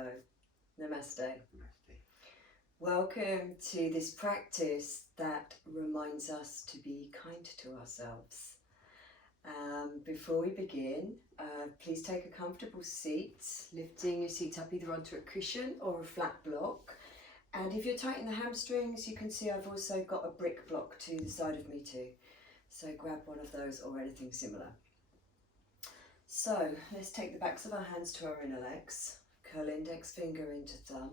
Hello. Namaste. Namaste. Welcome to this practice that reminds us to be kind to ourselves. Before we begin, please take a comfortable seat, lifting your seat up either onto a cushion or a flat block. And if you're tight in the hamstrings, you can see I've also got a brick block to the side of me too. So grab one of those or anything similar. So let's take the backs of our hands to our inner legs. Curl index finger into thumb.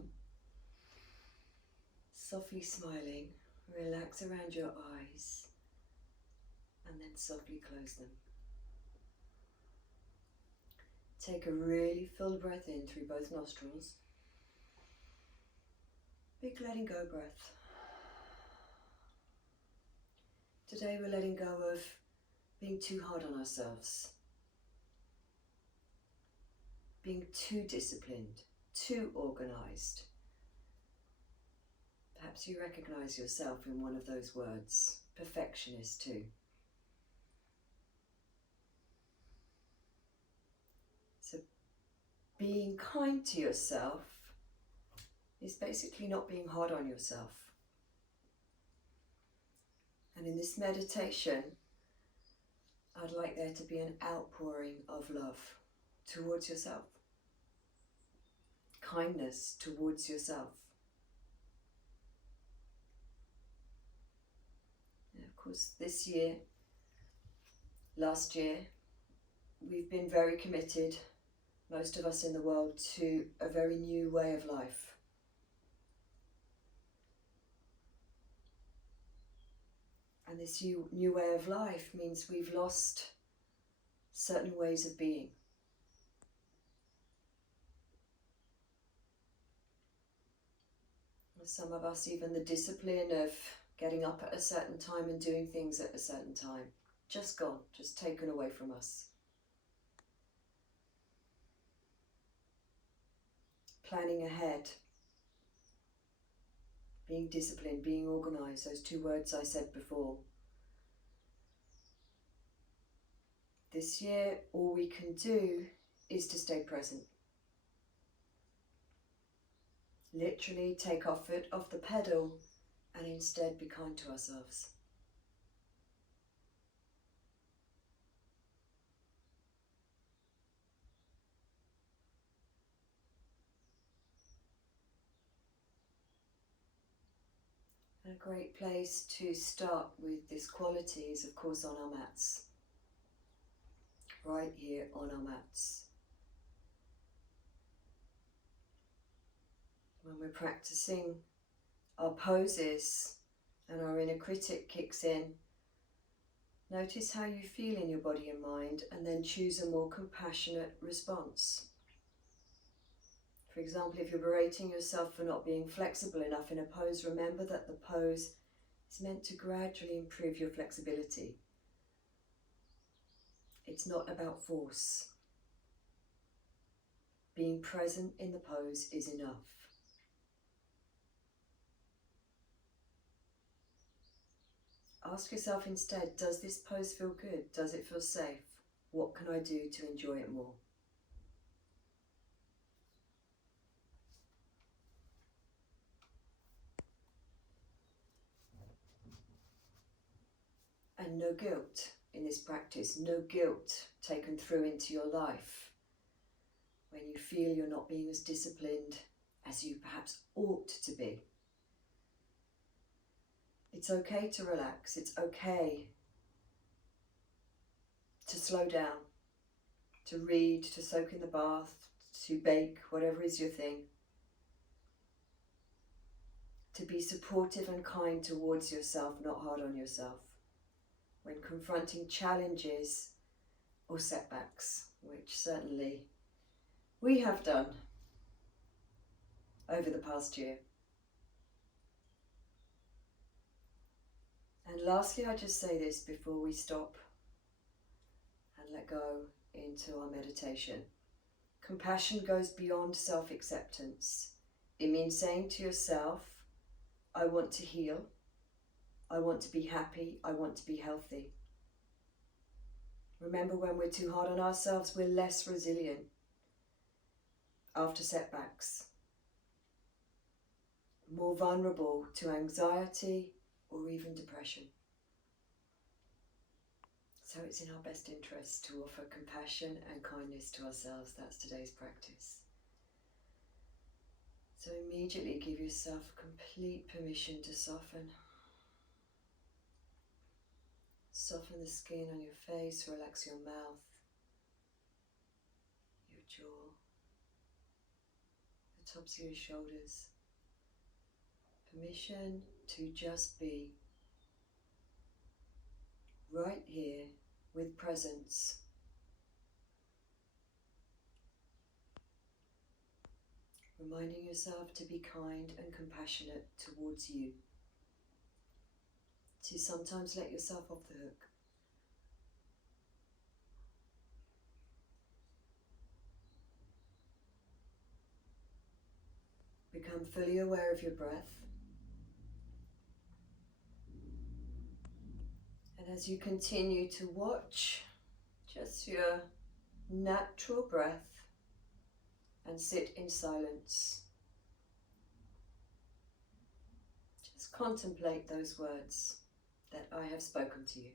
Softly smiling, relax around your eyes and then softly close them. Take a really full breath in through both nostrils. Big letting go breath. Today we're letting go of being too hard on ourselves, being too disciplined, too organised. Perhaps you recognise yourself in one of those words, perfectionist too. So being kind to yourself is basically not being hard on yourself. And in this meditation, I'd like there to be an outpouring of love towards yourself. Kindness towards yourself. And of course, this year, last year, we've been very committed, most of us in the world, to a very new way of life. And this new way of life means we've lost certain ways of being. Some of us, even the discipline of getting up at a certain time and doing things at a certain time, just gone, just taken away from us. Planning ahead, being disciplined, being organised, those two words I said before. This year, all we can do is to stay present. Literally take our foot off the pedal and instead be kind to ourselves. And a great place to start with this quality is, of course, on our mats. Right here on our mats. When we're practicing our poses and our inner critic kicks in, notice how you feel in your body and mind and then choose a more compassionate response. For example, if you're berating yourself for not being flexible enough in a pose, remember that the pose is meant to gradually improve your flexibility. It's not about force. Being present in the pose is enough. Ask yourself instead, does this pose feel good? Does it feel safe? What can I do to enjoy it more? And no guilt in this practice, no guilt taken through into your life when you feel you're not being as disciplined as you perhaps ought to be. It's okay to relax, it's okay to slow down, to read, to soak in the bath, to bake, whatever is your thing. To be supportive and kind towards yourself, not hard on yourself. When confronting challenges or setbacks, which certainly we have done over the past year. And lastly, I just say this before we stop and let go into our meditation. Compassion goes beyond self-acceptance. It means saying to yourself, I want to heal, I want to be happy, I want to be healthy. Remember, when we're too hard on ourselves, we're less resilient. after setbacks, more vulnerable to anxiety or even depression. So it's in our best interest to offer compassion and kindness to ourselves. That's today's practice. So immediately give yourself complete permission to soften. Soften the skin on your face, relax your mouth, your jaw, the tops of your shoulders. Permission to just be right here with presence. Reminding yourself to be kind and compassionate towards you. To sometimes let yourself off the hook. Become fully aware of your breath. And as you continue to watch just your natural breath and sit in silence, just contemplate those words that I have spoken to you.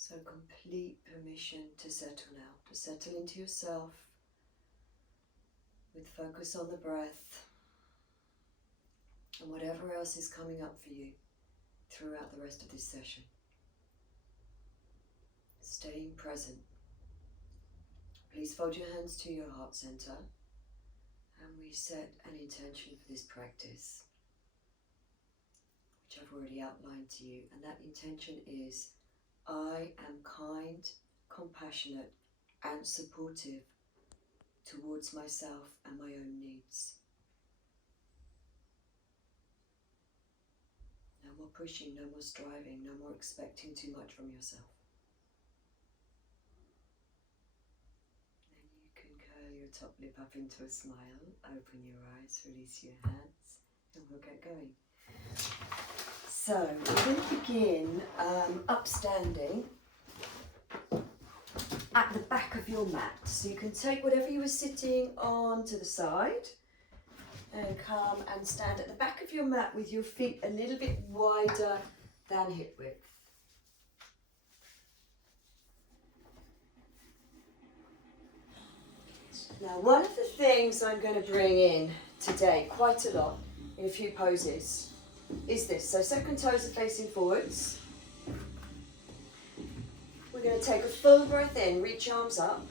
So complete permission to settle now, to settle into yourself with focus on the breath and whatever else is coming up for you throughout the rest of this session. Staying present. Please fold your hands to your heart center and we we set an intention for this practice, which I've already outlined to you, and that intention is, I am kind, compassionate and supportive towards myself and my own needs. No more pushing, no more striving, no more expecting too much from yourself. Then you can curl your top lip up into a smile, open your eyes, release your hands, and we'll get going. So, we're going to begin upstanding at the back of your mat. So you can take whatever you were sitting on to the side and come and stand at the back of your mat with your feet a little bit wider than hip width. Now, one of the things I'm going to bring in today quite a lot in a few poses is this. So second toes are facing forwards. We're going to take a full breath in, reach arms up.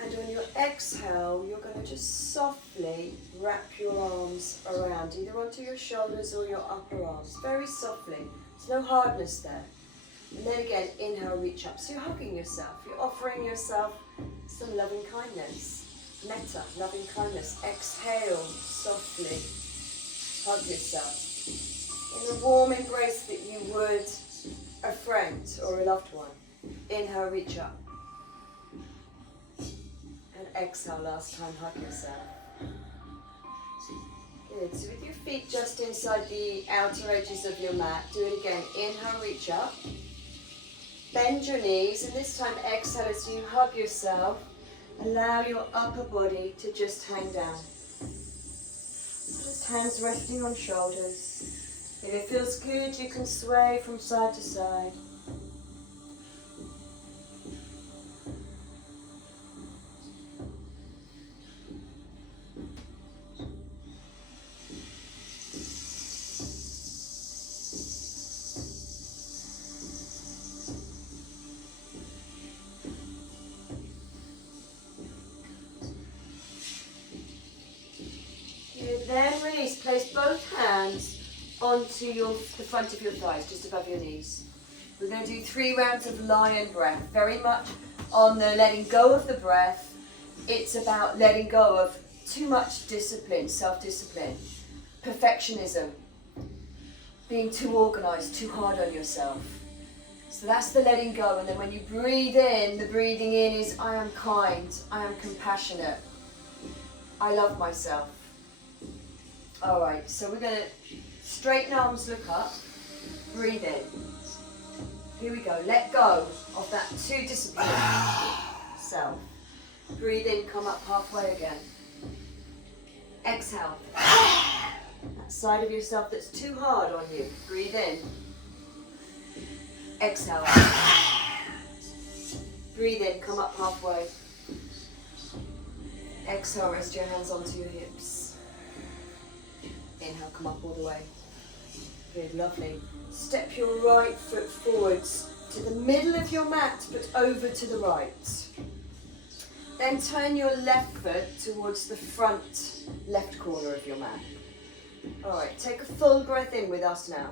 And on your exhale, you're going to just softly wrap your arms around, either onto your shoulders or your upper arms, very softly. There's no hardness there. And then again, inhale, reach up. So you're hugging yourself. You're offering yourself some loving kindness. Metta, loving kindness. Exhale, softly. Hug yourself. In a warm embrace that you would a friend or a loved one. Inhale, reach up. And exhale, last time, hug yourself. Good. So with your feet just inside the outer edges of your mat, do it again. Inhale, reach up. Bend your knees, and this time exhale as you hug yourself. Allow your upper body to just hang down. Just hands resting on shoulders. If it feels good, you can sway from side to side. Then release, place both hands onto the front of your thighs, just above your knees. We're going to do 3 rounds of lion breath, very much on the letting go of the breath. It's about letting go of too much discipline, self-discipline, perfectionism, being too organised, too hard on yourself. So that's the letting go, and then when you breathe in, the breathing in is I am kind, I am compassionate, I love myself. Alright, so we're going to straighten arms, look up, breathe in. Here we go, let go of that too disciplined self. Breathe in, come up halfway again. Exhale. That side of yourself that's too hard on you, breathe in. Exhale. Breathe in, come up halfway. Exhale, rest your hands onto your hips. Inhale, come up all the way. Good, lovely. Step your right foot forwards to the middle of your mat, but over to the right. Then turn your left foot towards the front left corner of your mat. Alright, take a full breath in with us now.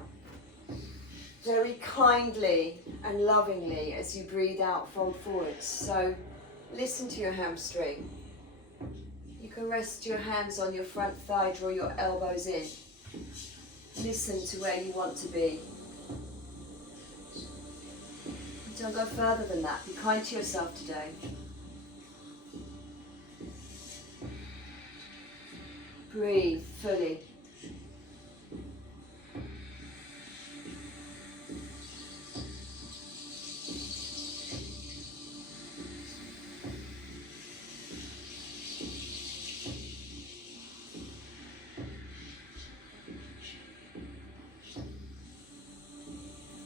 Very kindly and lovingly as you breathe out from forwards. So listen to your hamstring. You can rest your hands on your front thigh, draw your elbows in. Listen to where you want to be. Don't go further than that. Be kind to yourself today. Breathe fully.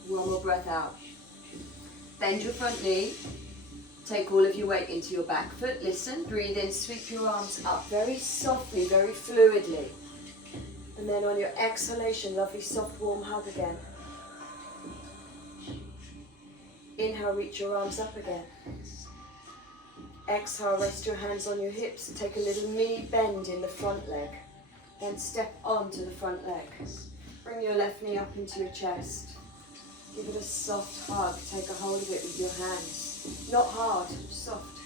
One more breath out. Bend your front knee. Take all of your weight into your back foot. Listen, breathe in, sweep your arms up very softly, very fluidly. And then on your exhalation, lovely soft warm hug again. Inhale, reach your arms up again. Exhale, rest your hands on your hips. Take a little mini bend in the front leg. Then step onto the front leg. Bring your left knee up into your chest. Give it a soft hug. Take a hold of it with your hands. Not hard, soft.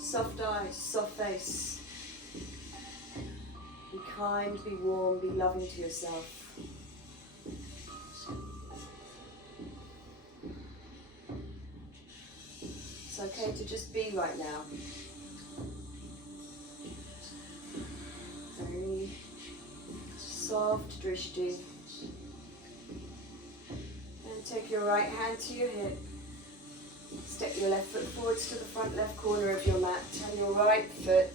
Soft eyes, soft face. Be kind, be warm, be loving to yourself. It's okay to just be right now. Very soft drishti. And take your right hand to your hip. Step your left foot forwards to the front left corner of your mat. Turn your right foot,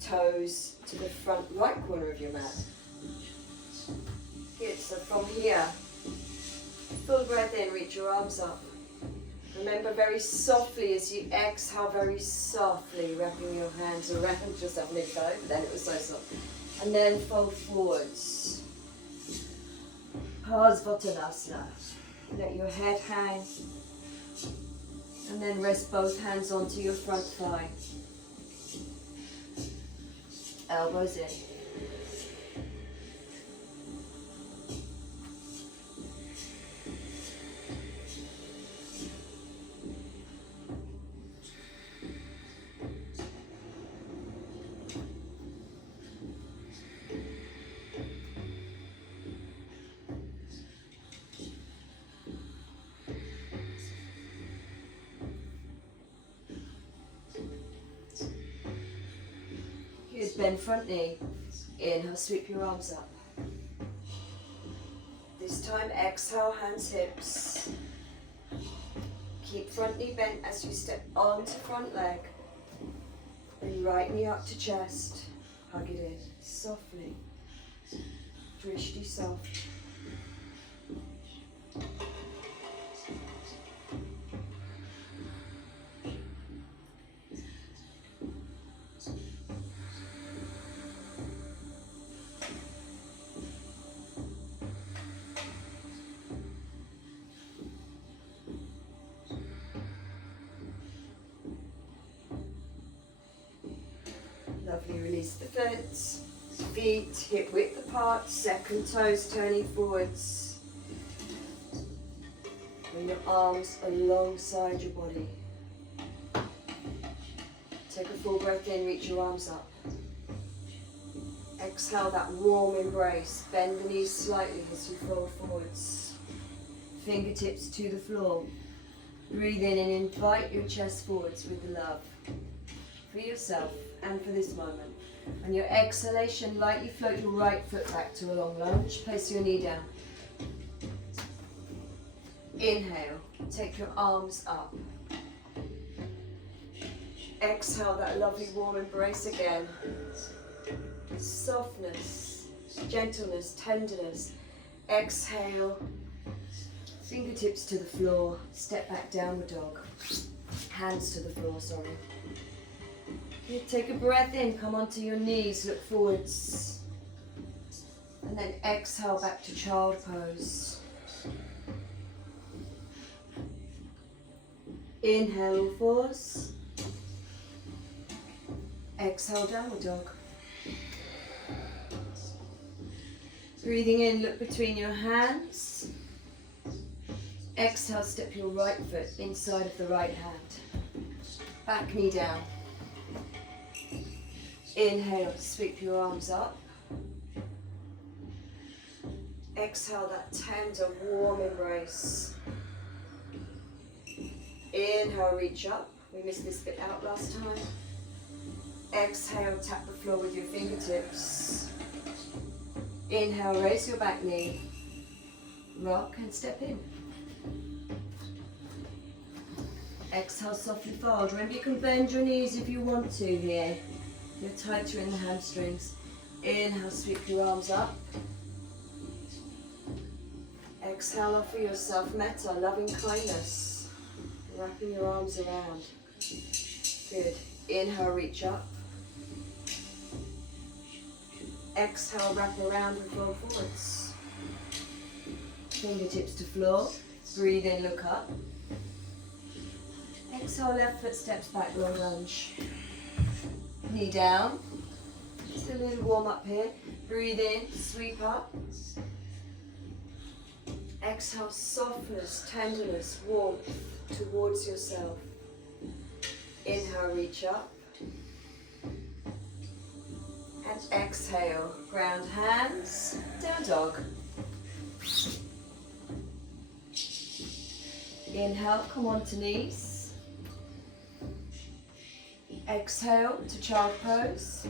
toes to the front right corner of your mat. Good, so from here, full breath in, reach your arms up. Remember very softly as you exhale, very softly wrapping your hands around yourself. Let go, but then it was so soft. And then fold forwards. Parsvottanasana. Let your head hang. And then rest both hands onto your front thigh. Elbows in. Good, bend front knee. Inhale, sweep your arms up. This time, exhale, hands, hips. Keep front knee bent as you step onto front leg. Bring right knee up to chest. Hug it in, softly. Drishti soft. Lovely, release the foot, feet hip width apart, second toes turning forwards. Bring your arms alongside your body. Take a full breath in, reach your arms up. Exhale that warm embrace, bend the knees slightly as you fold forwards. Fingertips to the floor. Breathe in and invite your chest forwards with the love. For yourself and for this moment. On your exhalation, lightly float your right foot back to a long lunge. Place your knee down. Inhale, take your arms up. Exhale that lovely warm embrace again. Softness, gentleness, tenderness. Exhale, fingertips to the floor. Step back, downward dog. Hands to the floor, sorry. Okay, take a breath in, come onto your knees, look forwards. And then exhale back to child pose. Inhale, force. Exhale, downward dog. Breathing in, look between your hands. Exhale, step your right foot inside of the right hand. Back knee down. Inhale, sweep your arms up. Exhale that tender, warm embrace. Inhale, reach up. We missed this bit out last time. Exhale, tap the floor with your fingertips. Inhale, raise your back knee. Rock and step in. Exhale, softly fold. Remember, you can bend your knees if you want to here. You're tighter in the hamstrings. Inhale, sweep your arms up. Exhale, offer yourself metta, loving kindness. Wrapping your arms around. Good. Inhale, reach up. Exhale, wrap around and roll forwards. Fingertips to floor. Breathe in, look up. Exhale, left foot steps back, long lunge. Knee down. Just a little warm up here. Breathe in, sweep up. Exhale, softness, tenderness, warmth towards yourself. Inhale, reach up. And exhale, ground hands, down dog. Inhale, come onto knees. Exhale to child pose.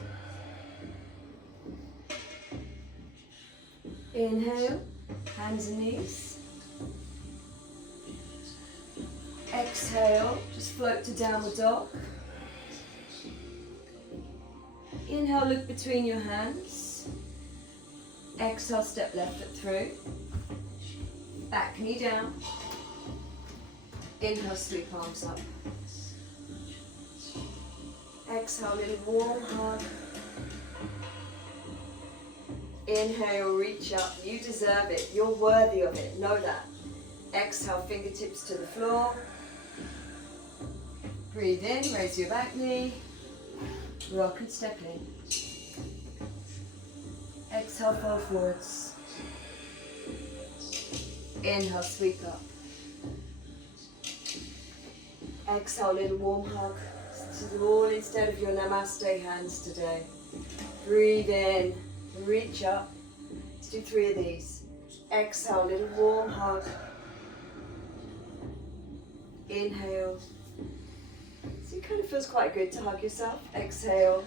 Inhale, hands and knees. Exhale, just float to downward dog. Inhale, look between your hands. Exhale, step left foot through. Back knee down. Inhale, sweep arms up. Exhale, little warm hug. Inhale, reach up. You deserve it. You're worthy of it. Know that. Exhale, fingertips to the floor. Breathe in, raise your back knee. Rock and step in. Exhale, fold forwards. Inhale, sweep up. Exhale, little warm hug to the wall instead of your namaste hands today. Breathe in, reach up. Let's do 3 of these. Exhale, little warm hug. Inhale. So it kind of feels quite good to hug yourself. Exhale.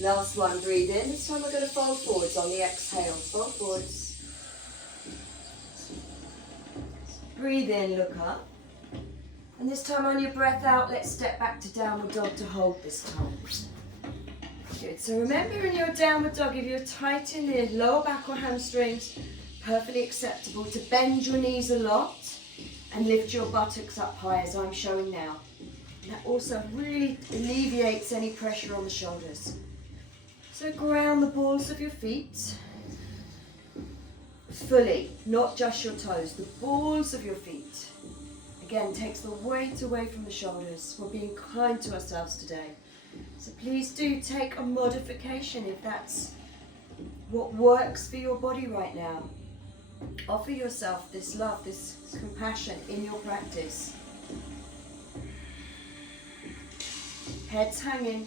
Last one, breathe in. This time we're going to fold forwards on the exhale. Fold forwards. Breathe in, look up. And this time on your breath out, let's step back to downward dog to hold this time. Good. So remember in your downward dog, if you're tight in the lower back or hamstrings, perfectly acceptable to bend your knees a lot and lift your buttocks up high as I'm showing now. And that also really alleviates any pressure on the shoulders. So ground the balls of your feet fully, not just your toes, the balls of your feet. Again, takes the weight away from the shoulders. We're being kind to ourselves today. So please do take a modification if that's what works for your body right now. Offer yourself this love, this compassion in your practice. Heads hanging,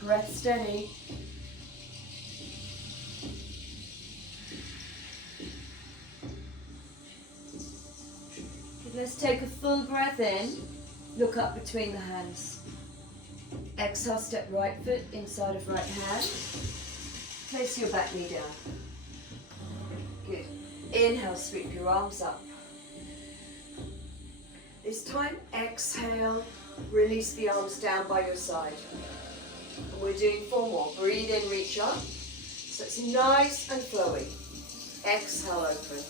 breath steady. Let's take a full breath in, look up between the hands. Exhale, step right foot inside of right hand. Place your back knee down. Good. Inhale, sweep your arms up. This time, exhale, release the arms down by your side. And we're doing 4 more. Breathe in, reach up. So it's nice and flowy. Exhale, open.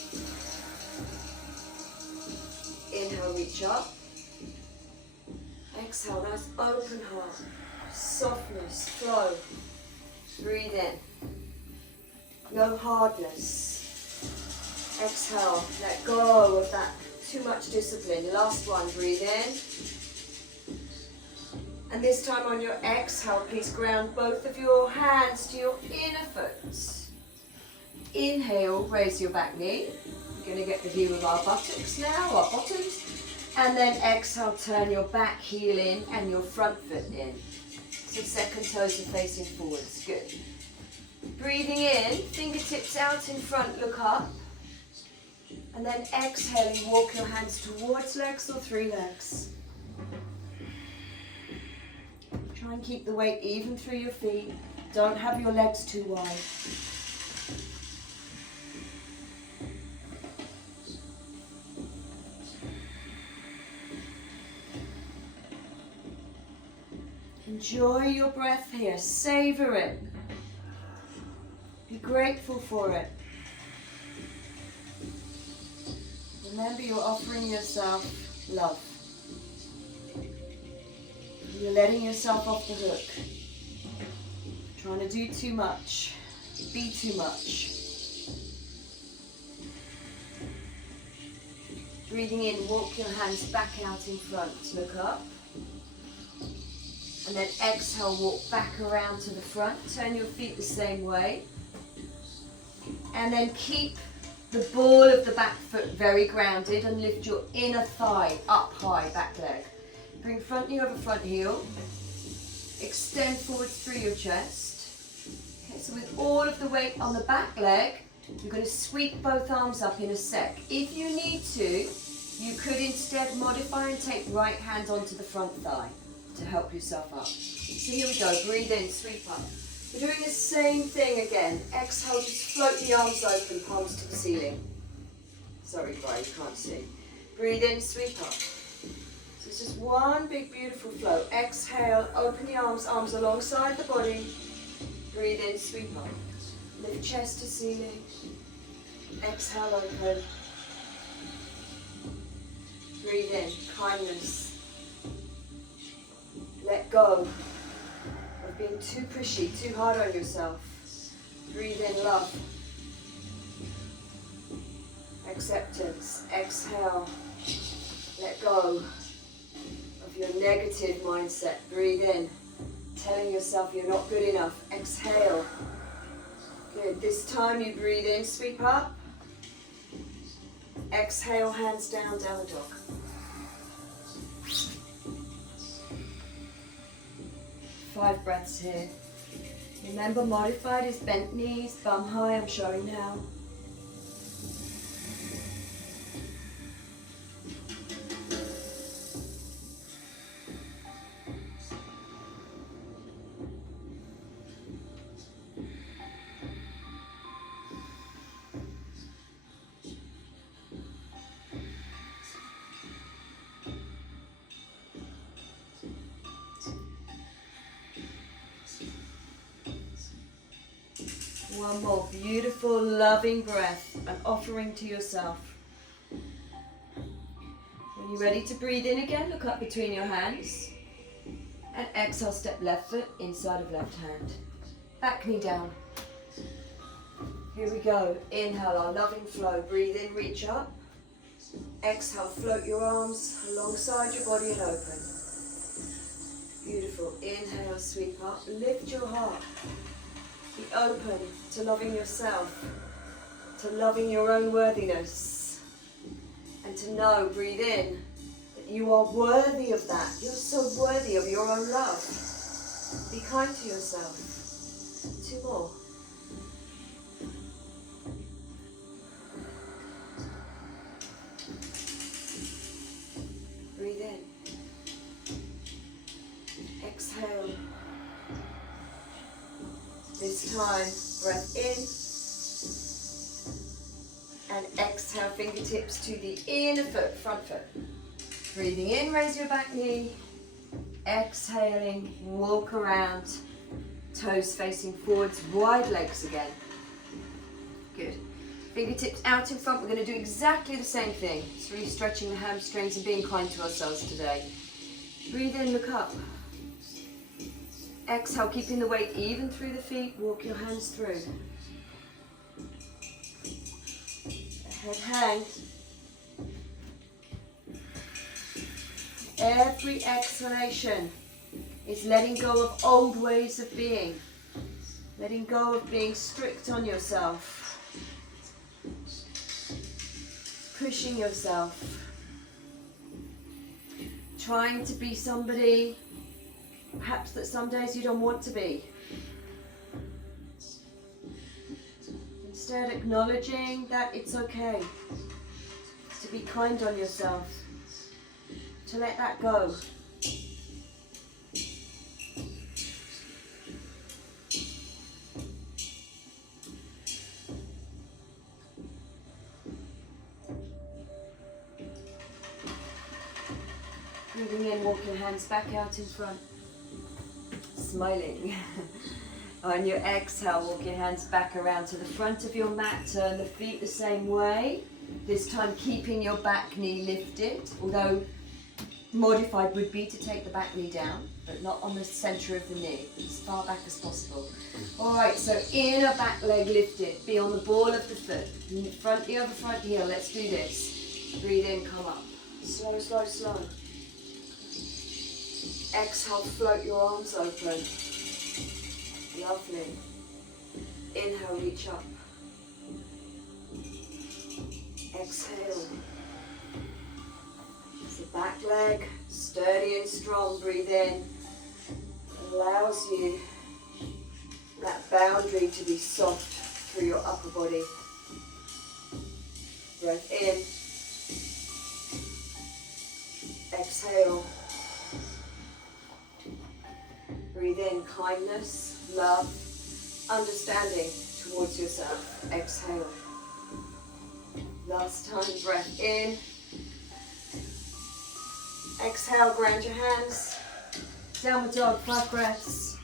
Inhale, reach up. Exhale, nice open heart. Softness, flow. Breathe in. No hardness. Exhale, let go of that too much discipline. Last one, breathe in. And this time on your exhale, please ground both of your hands to your inner foot. Inhale, raise your back knee. We're going to get the view of our buttocks now, our bottoms. And then exhale, turn your back heel in and your front foot in. So second toes are facing forwards. Good. Breathing in, fingertips out in front, look up. And then exhaling, walk your hands towards legs or through legs. Try and keep the weight even through your feet. Don't have your legs too wide. Enjoy your breath here. Savor it. Be grateful for it. Remember, you're offering yourself love. You're letting yourself off the hook. Trying to do too much. Be too much. Breathing in, walk your hands back out in front. Look up. And then exhale, walk back around to the front. Turn your feet the same way. And then keep the ball of the back foot very grounded and lift your inner thigh up high, back leg. Bring front knee over front heel. Extend forwards through your chest. Okay, so with all of the weight on the back leg, you're going to sweep both arms up in a sec. If you need to, you could instead modify and take right hand onto the front thigh to help yourself up. So here we go, breathe in, sweep up. We're doing the same thing again. Exhale, just float the arms open, palms to the ceiling. Sorry, Brian, you can't see. Breathe in, sweep up. So it's just one big beautiful flow. Exhale, open the arms, arms alongside the body. Breathe in, sweep up. Lift chest to ceiling. Exhale, open. Breathe in, kindness. Let go of being too pushy, too hard on yourself. Breathe in, love. Acceptance. Exhale. Let go of your negative mindset. Breathe in, telling yourself you're not good enough. Exhale. Good. This time you breathe in, sweep up. Exhale, hands down, downward dog. Five breaths here. Remember, modified is bent knees, bum high, I'm showing now. One more beautiful, loving breath, an offering to yourself. When you're ready to breathe in again, look up between your hands. And exhale, step left foot inside of left hand. Back knee down. Here we go. Inhale, our loving flow. Breathe in, reach up. Exhale, float your arms alongside your body and open. Beautiful. Inhale, sweep up. Lift your heart. Be open to loving yourself, to loving your own worthiness, and to know, breathe in, that you are worthy of that. You're so worthy of your own love. Be kind to yourself. Two more. Breathe in. Exhale. This time, breath in and exhale, fingertips to the inner foot, front foot. Breathing in, raise your back knee. Exhaling, walk around, toes facing forwards, wide legs again. Good. Fingertips out in front. We're going to do exactly the same thing. It's really stretching the hamstrings and being kind to ourselves today. Breathe in, look up. Exhale, keeping the weight even through the feet. Walk your hands through. Head hang. Every exhalation is letting go of old ways of being. Letting go of being strict on yourself. Pushing yourself. Trying to be somebody perhaps that some days you don't want to be. Instead, acknowledging that it's okay to be kind on yourself, to let that go. Breathing in, walk your hands back out in front. Smiling. On your exhale, walk your hands back around to the front of your mat. Turn the feet the same way. This time keeping your back knee lifted, although modified would be to take the back knee down, but not on the center of the knee, as far back as possible. All right, so inner back leg lifted. Be on the ball of the foot. Front knee over front heel. Let's do this. Breathe in, come up. Slow, slow, slow. Exhale, float your arms open. Lovely. Inhale, reach up. Exhale. The back leg, sturdy and strong. Breathe in. Allows you that boundary to be soft through your upper body. Breath in. Exhale. Breathe in kindness, love, understanding towards yourself. Exhale. Last time, breath in. Exhale, ground your hands. Downward dog, 5 breaths.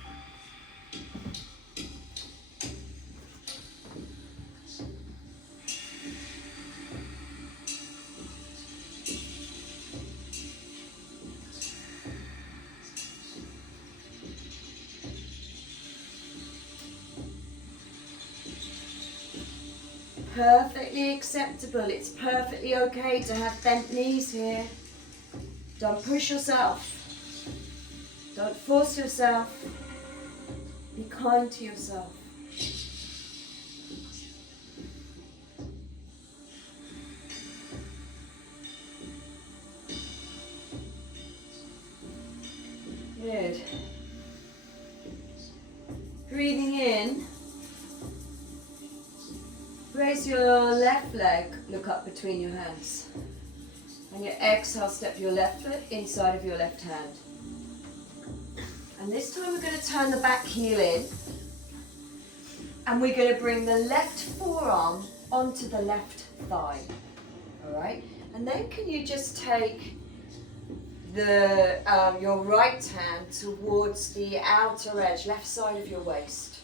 Perfectly acceptable. It's perfectly okay to have bent knees here. Don't push yourself. Don't force yourself. Be kind to yourself. Good. Breathing in. Raise your left leg, look up between your hands. And your exhale, step your left foot inside of your left hand. And this time we're going to turn the back heel in. And we're going to bring the left forearm onto the left thigh. Alright? And then can you just take your right hand towards the outer edge, left side of your waist.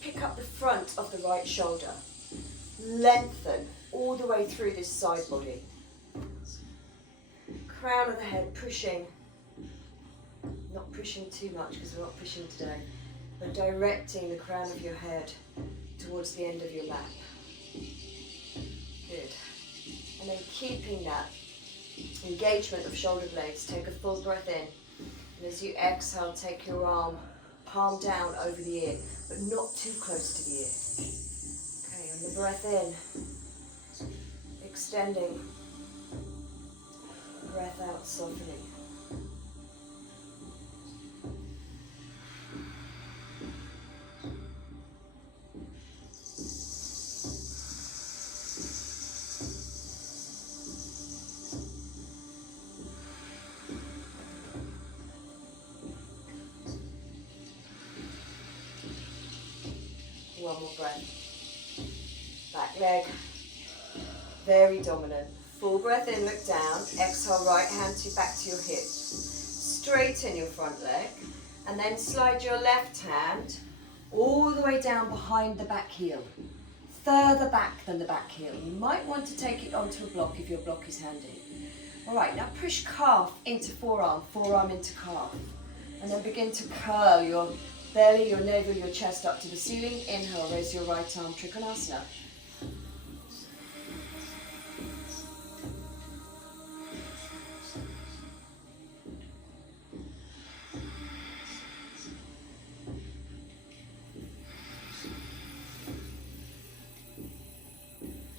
Pick up the front of the right shoulder. Lengthen all the way through this side body. Crown of the head pushing. Not pushing too much because we're not pushing today. But directing the crown of your head towards the end of your lap. Good. And then keeping that engagement of shoulder blades. Take a full breath in. And as you exhale, take your arm palm down over the ear, but not too close to the ear. Okay, and the breath in, extending, breath out, softening. One more breath. Back leg, very dominant. Full breath in, look down. Exhale, right hand back to your hip. Straighten your front leg. And then slide your left hand all the way down behind the back heel. Further back than the back heel. You might want to take it onto a block if your block is handy. Alright, now push calf into forearm, forearm into calf. And then begin to curl your belly, your navel, your chest up to the ceiling. Inhale, raise your right arm, Trikonasana.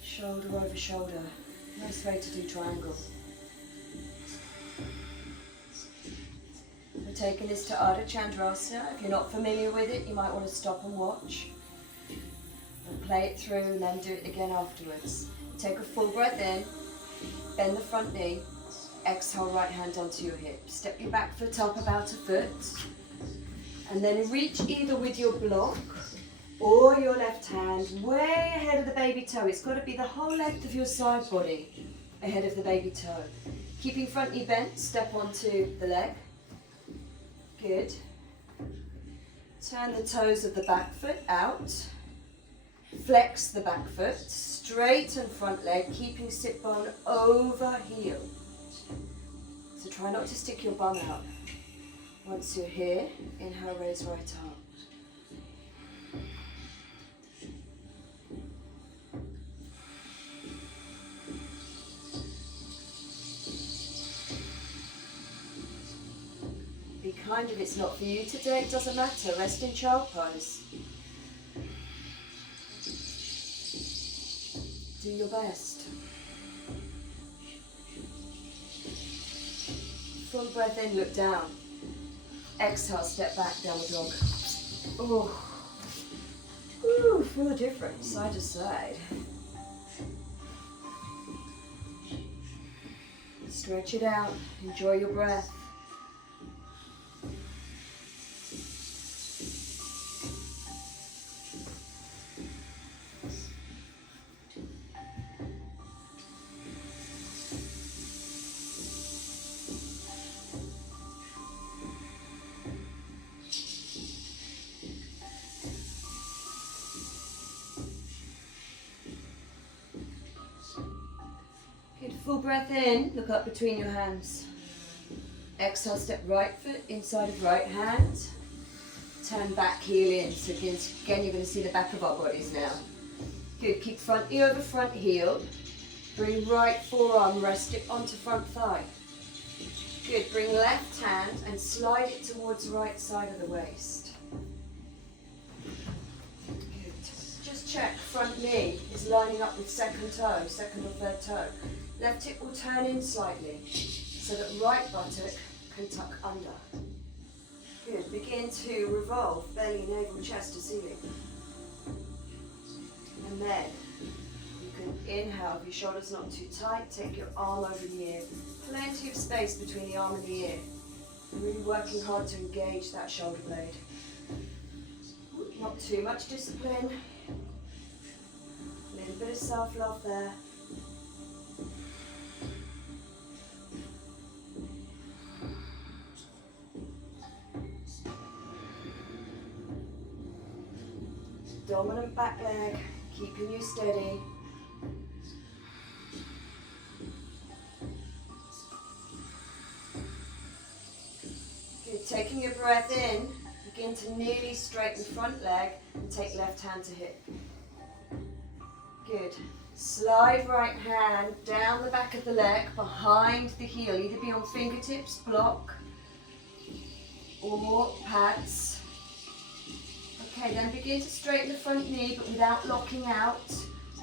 Shoulder over shoulder. Nice way to do triangle. We're taking this to Ardha Chandrasana. If you're not familiar with it, you might want to stop and watch. And play it through and then do it again afterwards. Take a full breath in, bend the front knee, exhale right hand onto your hip. Step your back foot up about a foot. And then reach either with your block or your left hand way ahead of the baby toe. It's got to be the whole length of your side body ahead of the baby toe. Keeping front knee bent, step onto the leg. Good. Turn the toes of the back foot out. Flex the back foot. Straighten front leg, keeping sit bone over heel. So try not to stick your bum out. Once you're here, inhale, raise right arm. Be kind if it's not for you today, it doesn't matter. Rest in child pose. Do your best. Full breath in, look down. Exhale, step back, downward dog. Oh. Ooh, feel the difference, side to side. Stretch it out, enjoy your breath. Full breath in, look up between your hands. Exhale, step right foot inside of right hand. Turn back, heel in. So again, you're going to see the back of our bodies now. Good, keep front knee over front heel. Bring right forearm, rest it onto front thigh. Good, bring left hand and slide it towards right side of the waist. Good, just check front knee is lining up with second toe, second or third toe. Left hip will turn in slightly so that right buttock can tuck under. Good. Begin to revolve belly, navel, chest to ceiling. And then you can inhale if your shoulder's not too tight. Take your arm over the ear. Plenty of space between the arm and the ear. Really working hard to engage that shoulder blade. Not too much discipline. A little bit of self-love there. Dominant back leg, keeping you steady. Good, taking your breath in, begin to nearly straighten the front leg and take left hand to hip. Good. Slide right hand down the back of the leg, behind the heel, either be on fingertips, block, or pads. Okay, then begin to straighten the front knee, but without locking out.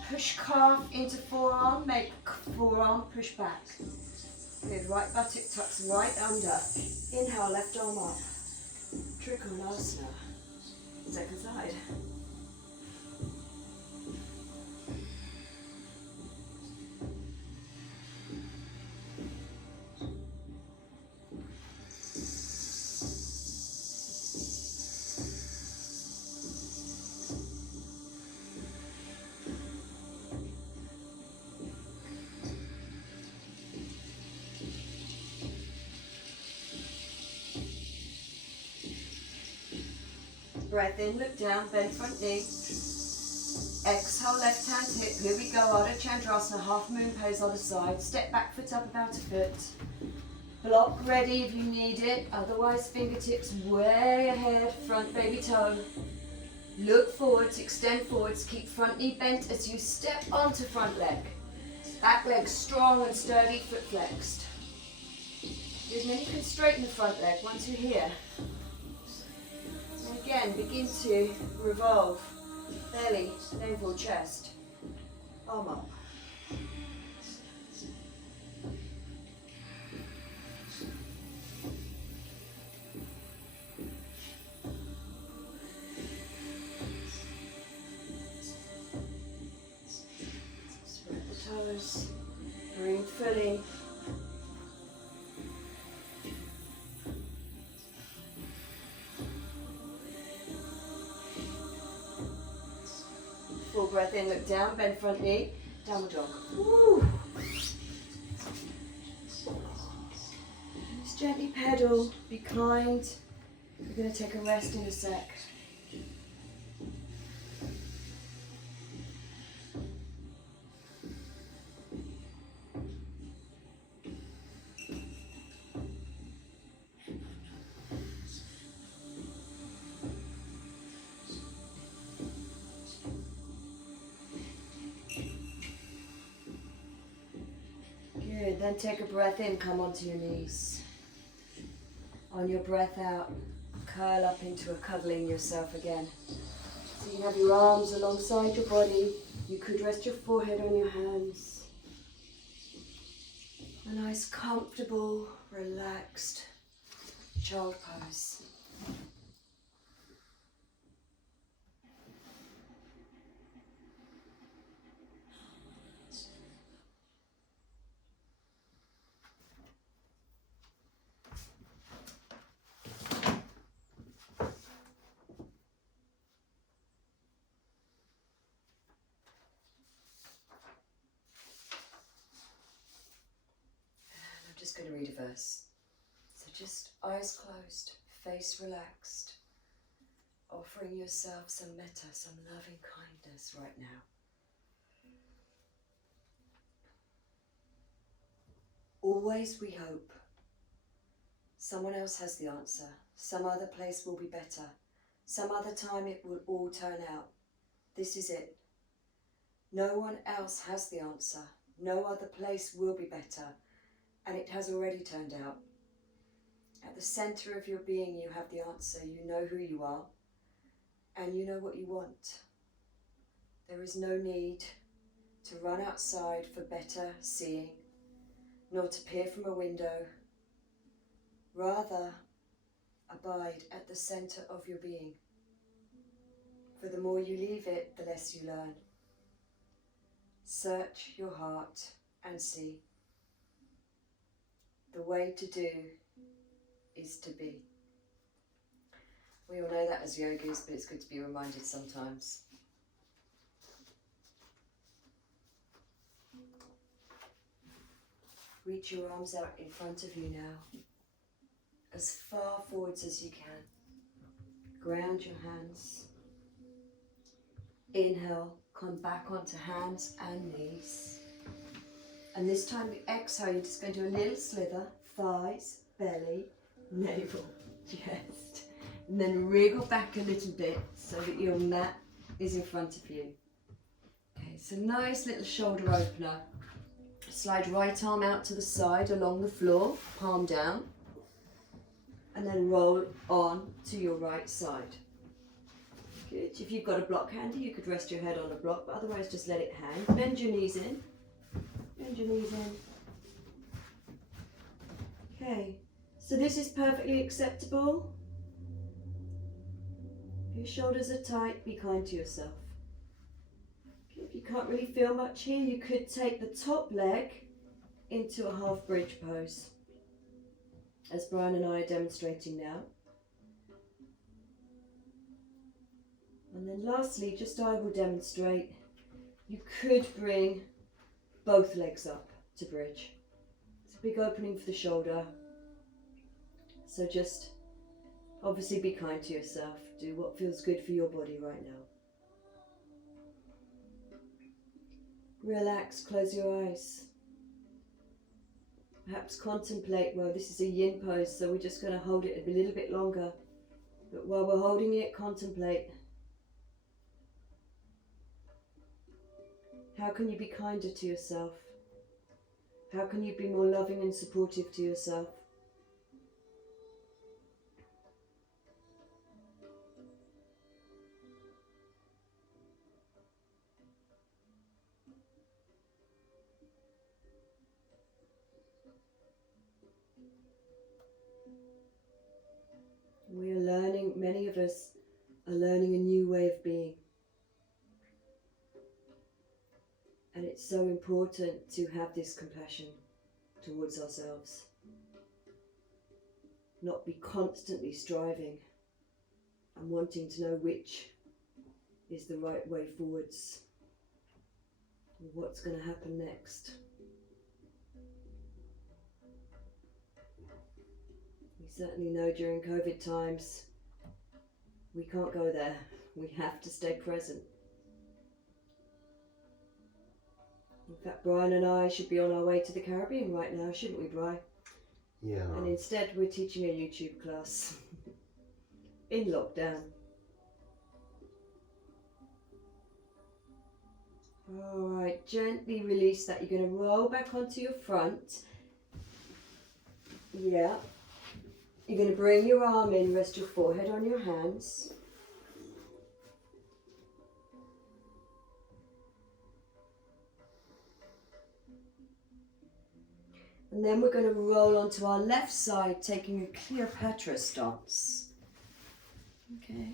Push calf into forearm, make forearm push back. Good, right buttock tucks right under. Inhale, left arm up. Trikonasana. Second side. Breath in, look down, bend front knee. Exhale, left hand hip. Here we go, Ardha Chandrasana, half moon pose other side. Step back, foot up about a foot. Block ready if you need it. Otherwise, fingertips way ahead, front baby toe. Look forwards, extend forwards. Keep front knee bent as you step onto front leg. Back leg strong and sturdy, foot flexed. Good, and then you can straighten the front leg once you're here. Again, begin to revolve belly, navel, chest, arm up. Spread the toes, breathe fully. Full breath in, look down, bend front knee, downward dog. Woo. Just gently pedal, be kind. We're going to take a rest in a sec. Good, then take a breath in, come onto your knees. On your breath out, curl up into a cuddling yourself again. So you have your arms alongside your body. You could rest your forehead on your hands. A nice, comfortable, relaxed child pose. I'm just going to read a verse. So just eyes closed, face relaxed, offering yourself some metta, some loving kindness right now. Always we hope. Someone else has the answer. Some other place will be better. Some other time it will all turn out. This is it. No one else has the answer. No other place will be better. And it has already turned out. At the center of your being you have the answer. You know who you are. And you know what you want. There is no need to run outside for better seeing, nor to peer from a window. Rather, abide at the center of your being. For the more you leave it, the less you learn. Search your heart and see. The way to do is to be. We all know that as yogis, but it's good to be reminded sometimes. Reach your arms out in front of you now, as far forwards as you can. Ground your hands. Inhale, come back onto hands and knees. And this time you exhale, you're just going to do a little slither, thighs, belly, navel, chest. And then wriggle back a little bit so that your mat is in front of you. Okay, so nice little shoulder opener. Slide right arm out to the side along the floor, palm down. And then roll on to your right side. Good. If you've got a block handy, you could rest your head on a block, but otherwise just let it hang. Bend your knees in. Bend your knees in. Okay, so this is perfectly acceptable. If your shoulders are tight, be kind to yourself. Okay, if you can't really feel much here, you could take the top leg into a half bridge pose, as Brian and I are demonstrating now. And then lastly, just I will demonstrate, you could bring both legs up to bridge. It's a big opening for the shoulder. So just obviously be kind to yourself. Do what feels good for your body right now. Relax, close your eyes. Perhaps contemplate, well, this is a yin pose, so we're just going to hold it a little bit longer. But while we're holding it, contemplate. How can you be kinder to yourself? How can you be more loving and supportive to yourself? We are learning, many of us are learning a new way of being. And it's so important to have this compassion towards ourselves. Not be constantly striving and wanting to know which is the right way forwards and what's going to happen next. We certainly know during COVID times we can't go there. We have to stay present. In fact, Brian and I should be on our way to the Caribbean right now, shouldn't we, Brian? Yeah. And instead we're teaching a YouTube class in lockdown. Alright, gently release that. You're going to roll back onto your front. Yeah. You're going to bring your arm in, rest your forehead on your hands. And then we're going to roll onto our left side, taking a Cleopatra stance. Okay.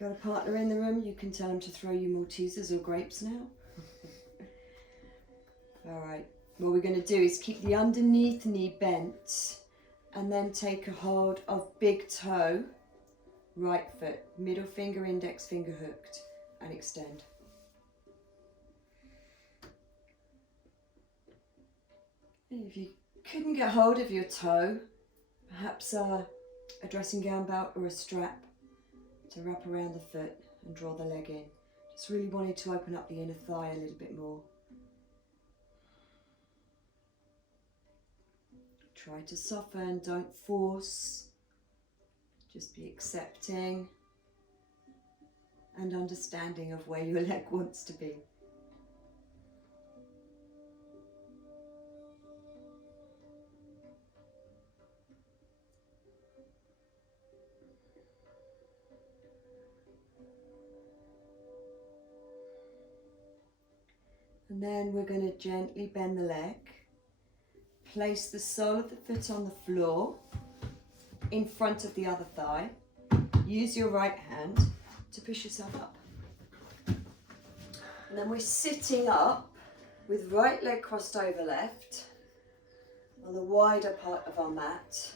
Got a partner in the room, you can tell him to throw you Maltesers or grapes now. All right. What we're going to do is keep the underneath knee bent and then take a hold of big toe, right foot, middle finger, index finger hooked, and extend. And if you couldn't get hold of your toe, perhaps a dressing gown belt or a strap to wrap around the foot and draw the leg in. Just really wanted to open up the inner thigh a little bit more. Try to soften, don't force. Just be accepting and understanding of where your leg wants to be. And then we're going to gently bend the leg. Place the sole of the foot on the floor in front of the other thigh. Use your right hand to push yourself up. And then we're sitting up with right leg crossed over left on the wider part of our mat.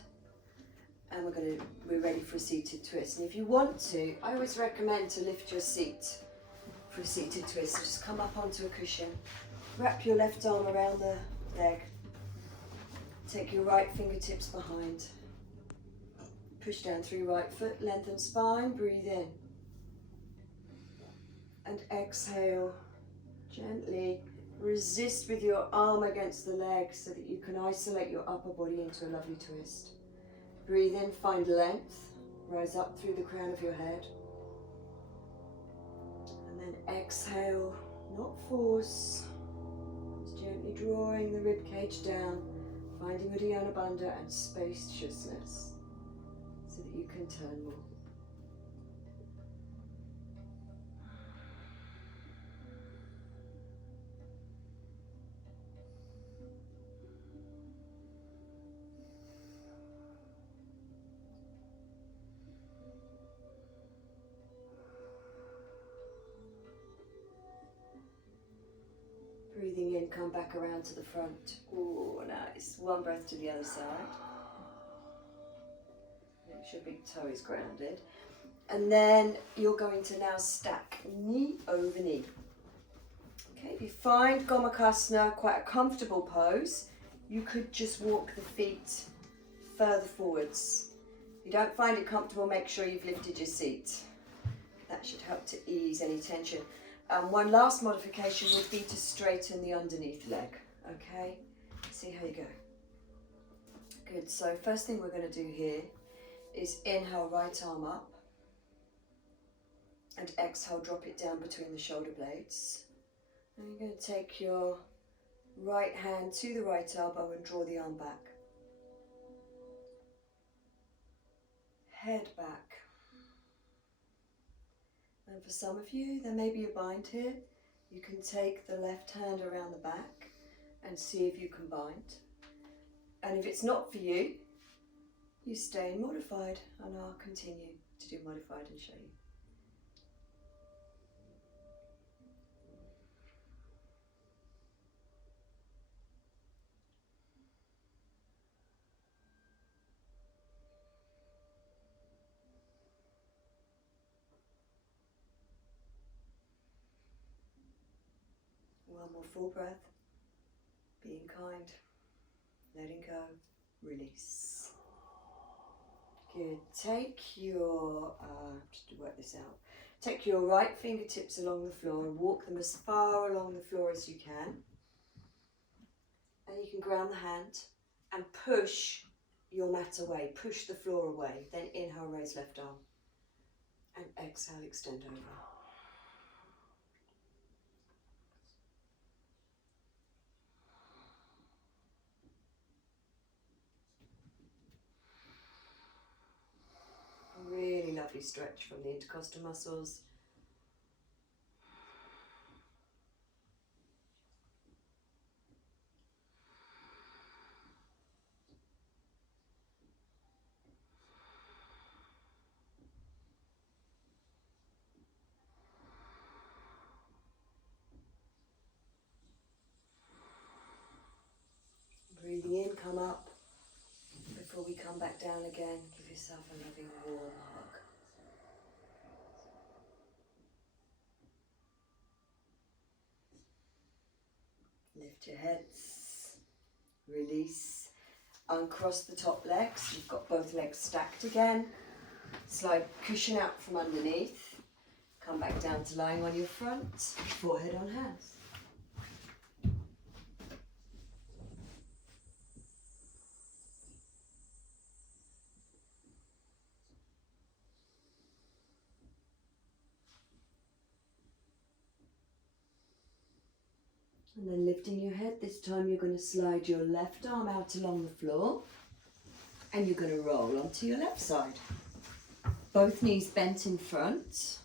And we're ready for a seated twist. And if you want to, I always recommend to lift your seat for a seated twist. So just come up onto a cushion, wrap your left arm around the leg, take your right fingertips behind, push down through right foot, lengthen spine, breathe in. And exhale, gently resist with your arm against the leg so that you can isolate your upper body into a lovely twist. Breathe in, find length, rise up through the crown of your head. And then exhale, not force, just gently drawing the rib cage down, finding Uddiyana Bandha and spaciousness so that you can turn more. Breathing in, come back around to the front. Oh, nice. One breath to the other side. Make sure big toe is grounded. And then you're going to now stack knee over knee. Okay, if you find Gamakasana quite a comfortable pose, you could just walk the feet further forwards. If you don't find it comfortable, make sure you've lifted your seat. That should help to ease any tension. One last modification would be to straighten the underneath leg, okay? See how you go. Good, so first thing we're going to do here is inhale, right arm up, and exhale, drop it down between the shoulder blades. And you're going to take your right hand to the right elbow and draw the arm back. Head back. And for some of you, there may be a bind here. You can take the left hand around the back and see if you can bind. And if it's not for you, you stay in modified, and I'll continue to do modified and show you. One more full breath, being kind, letting go, release. Good, take your, just to work this out, take your right fingertips along the floor and walk them as far along the floor as you can. And you can ground the hand and push your mat away, push the floor away. Then inhale, raise left arm. And exhale, extend over. stretch from the intercostal muscles. Breathing in, come up. Before we come back down again, give yourself a loving warm hug. Lift your heads, release, uncross the top legs. You've got both legs stacked again. Slide cushion out from underneath. Come back down to lying on your front, forehead on hands. And then lifting your head, this time you're going to slide your left arm out along the floor and you're going to roll onto your left side. Both knees bent in front,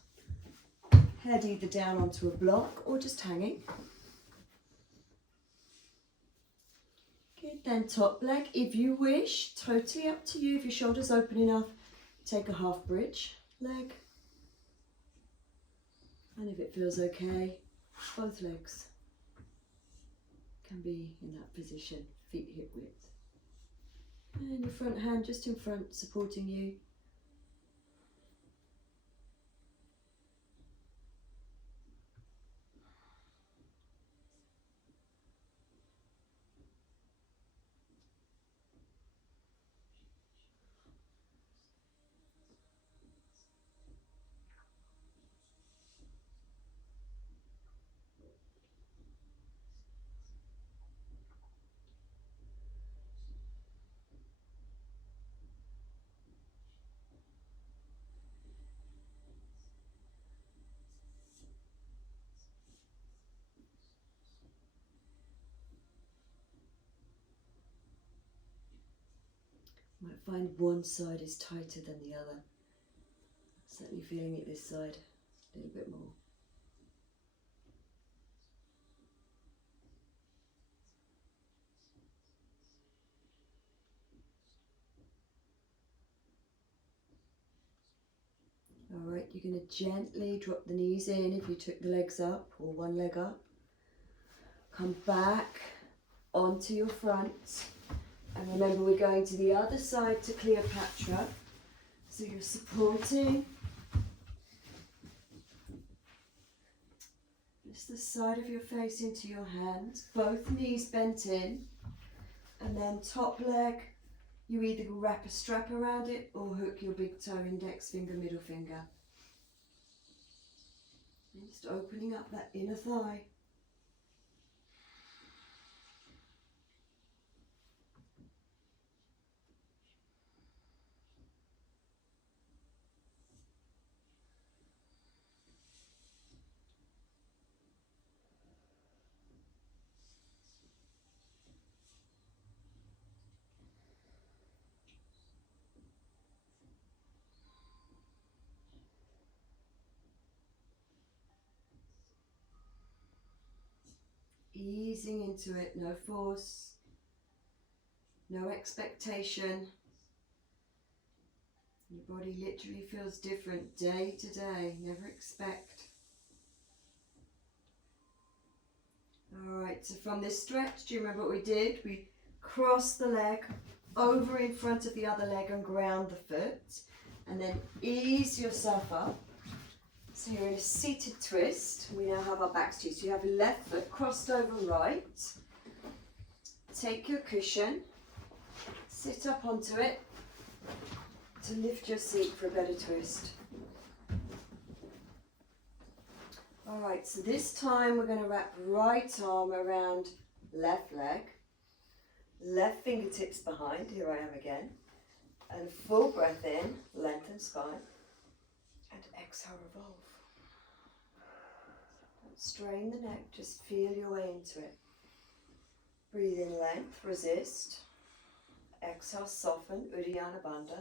head either down onto a block or just hanging. Good, then top leg, if you wish, totally up to you. If your shoulders open enough, take a half bridge leg. And if it feels okay, both legs can be in that position, feet hip width. And your front hand just in front, supporting you. Might find one side is tighter than the other. Certainly feeling it this side a little bit more. Alright, you're going to gently drop the knees in if you took the legs up or one leg up. Come back onto your front. And remember, we're going to the other side to Cleopatra. So you're supporting just the side of your face into your hands, both knees bent in, and then top leg, you either wrap a strap around it or hook your big toe, index finger, middle finger. And just opening up that inner thigh. Easing into it, no force, no expectation. Your body literally feels different day to day, never expect. Alright, so from this stretch, do you remember what we did? We crossed the leg over in front of the other leg and ground the foot, and then ease yourself up. So you're in a seated twist. We now have our backs to you. So you have your left foot crossed over right. Take your cushion, sit up onto it to lift your seat for a better twist. Alright, so this time we're going to wrap right arm around left leg, left fingertips behind, here I am again, and full breath in, lengthen spine, and exhale, revolve. Don't strain the neck, just feel your way into it. Breathe in length, resist. Exhale, soften, Uddiyana Bandha.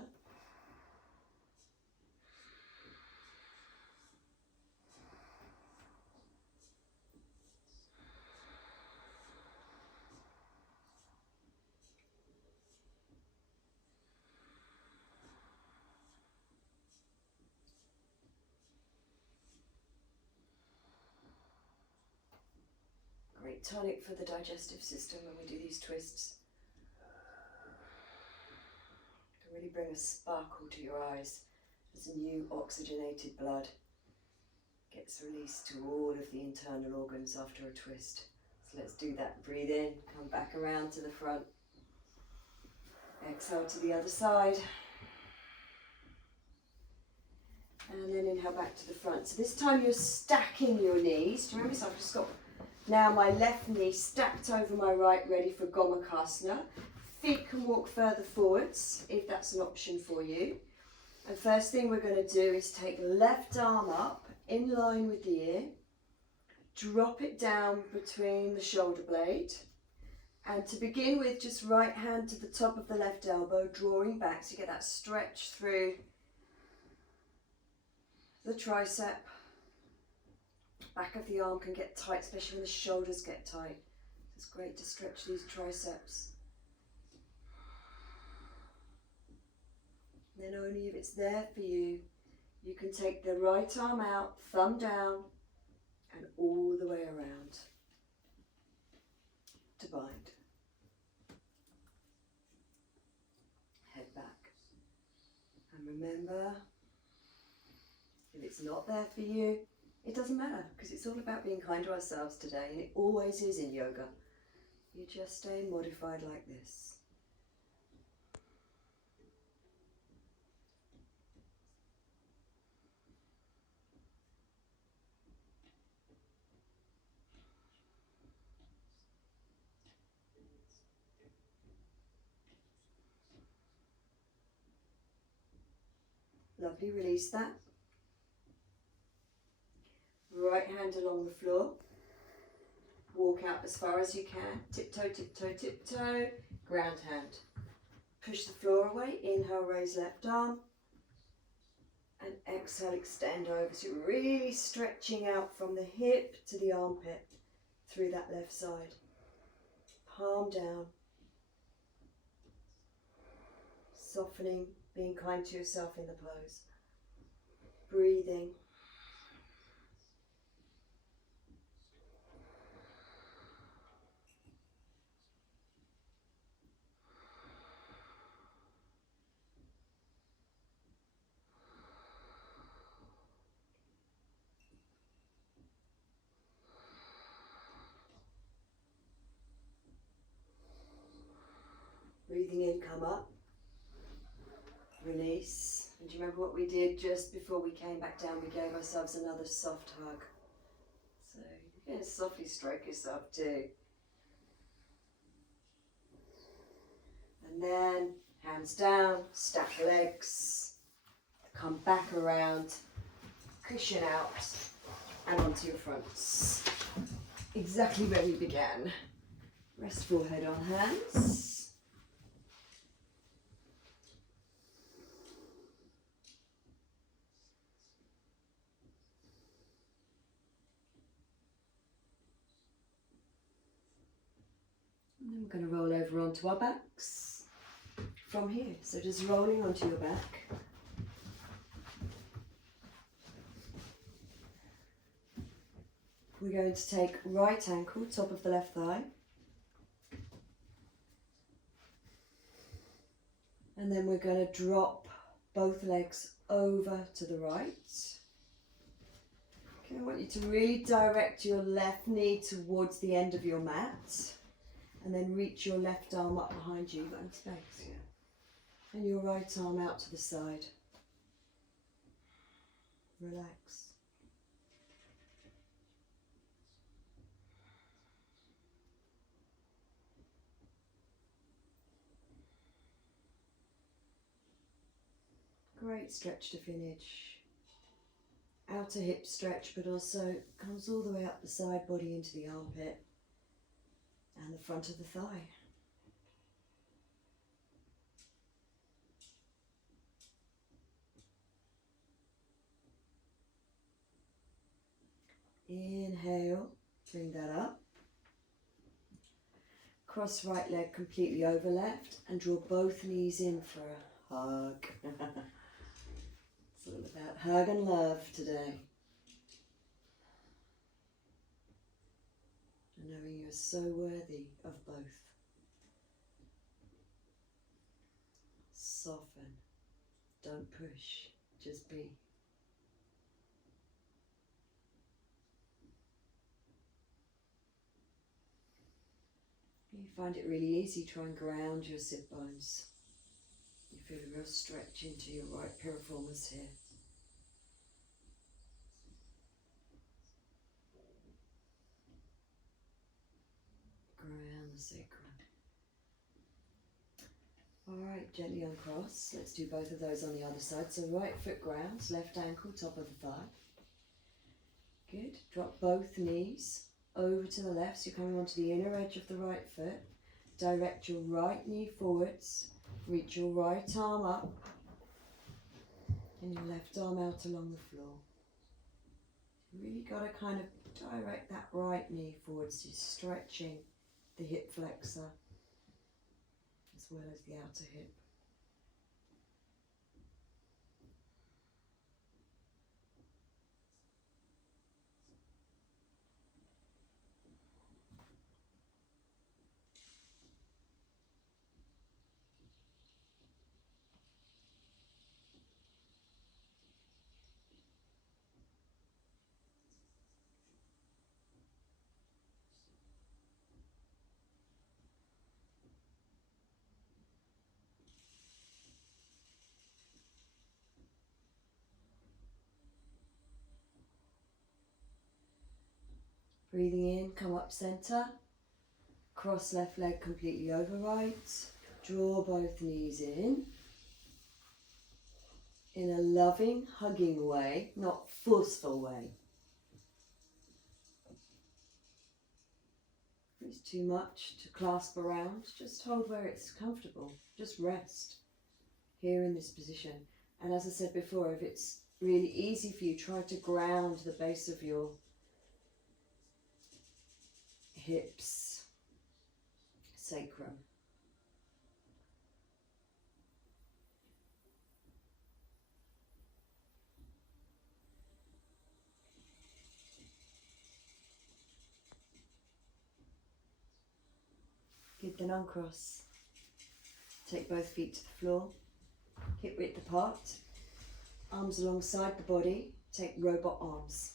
great tonic for the digestive system when we do these twists. Can really bring a sparkle to your eyes as new oxygenated blood gets released to all of the internal organs after a twist. So let's do that. Breathe in, come back around to the front. Exhale to the other side. And then inhale back to the front. So this time you're stacking your knees. Do you remember? So I've just got now my left knee stacked over my right, ready for Gamakasana. Feet can walk further forwards if that's an option for you. And first thing we're going to do is take left arm up in line with the ear. Drop it down between the shoulder blade. And to begin with, just right hand to the top of the left elbow, drawing back so you get that stretch through the tricep. Back of the arm can get tight, especially when the shoulders get tight. It's great to stretch these triceps. And then only if it's there for you, you can take the right arm out, thumb down, and all the way around to bind. Head back. And remember, if it's not there for you, it doesn't matter, because it's all about being kind to ourselves today, and it always is in yoga. You just stay modified like this. Lovely, release that. Right hand along the floor. Walk out as far as you can. Tiptoe, tiptoe, tiptoe. Ground hand. Push the floor away. Inhale, raise left arm. And exhale, extend over. So you're really stretching out from the hip to the armpit through that left side. Palm down. Softening, being kind to yourself in the pose. Breathing. Breathing in, come up. Release. And do you remember what we did just before we came back down? We gave ourselves another soft hug. So you can softly stroke yourself too. And then hands down, stack legs, come back around, cushion out and onto your fronts. Exactly where we began. Rest forehead on hands. And then we're going to roll over onto our backs from here. So just rolling onto your back. We're going to take right ankle, top of the left thigh. And then we're going to drop both legs over to the right. Okay, I want you to really direct your left knee towards the end of your mat. And then reach your left arm up behind you. You've got any space, yeah. And your right arm out to the side. Relax. Great stretch to finish. Outer hip stretch, but also comes all the way up the side body into the armpit and the front of the thigh. Inhale, bring that up. Cross right leg completely over left and draw both knees in for a hug. It's all about hug and love today. and knowing you're so worthy of both. Soften, don't push, just be. You find it really easy, try and ground your sit bones. You feel a real stretch into your right piriformis here. Ground the sacrum. Alright, gently uncross. Let's do both of those on the other side. So right foot grounds, left ankle, top of the thigh. Good. Drop both knees over to the left. So you're coming onto the inner edge of the right foot. Direct your right knee forwards. Reach your right arm up. And your left arm out along the floor. You really got to kind of direct that right knee forwards. You're stretching the hip flexor as well as the outer hip. Breathing in, come up center. Cross left leg completely over right. Draw both knees in a loving, hugging way, not forceful way. If it's too much to clasp around, just hold where it's comfortable. Just rest here in this position. And as I said before, if it's really easy for you, try to ground the base of your hips, sacrum. Good, then uncross. Take both feet to the floor, hip width apart, arms alongside the body, take robot arms.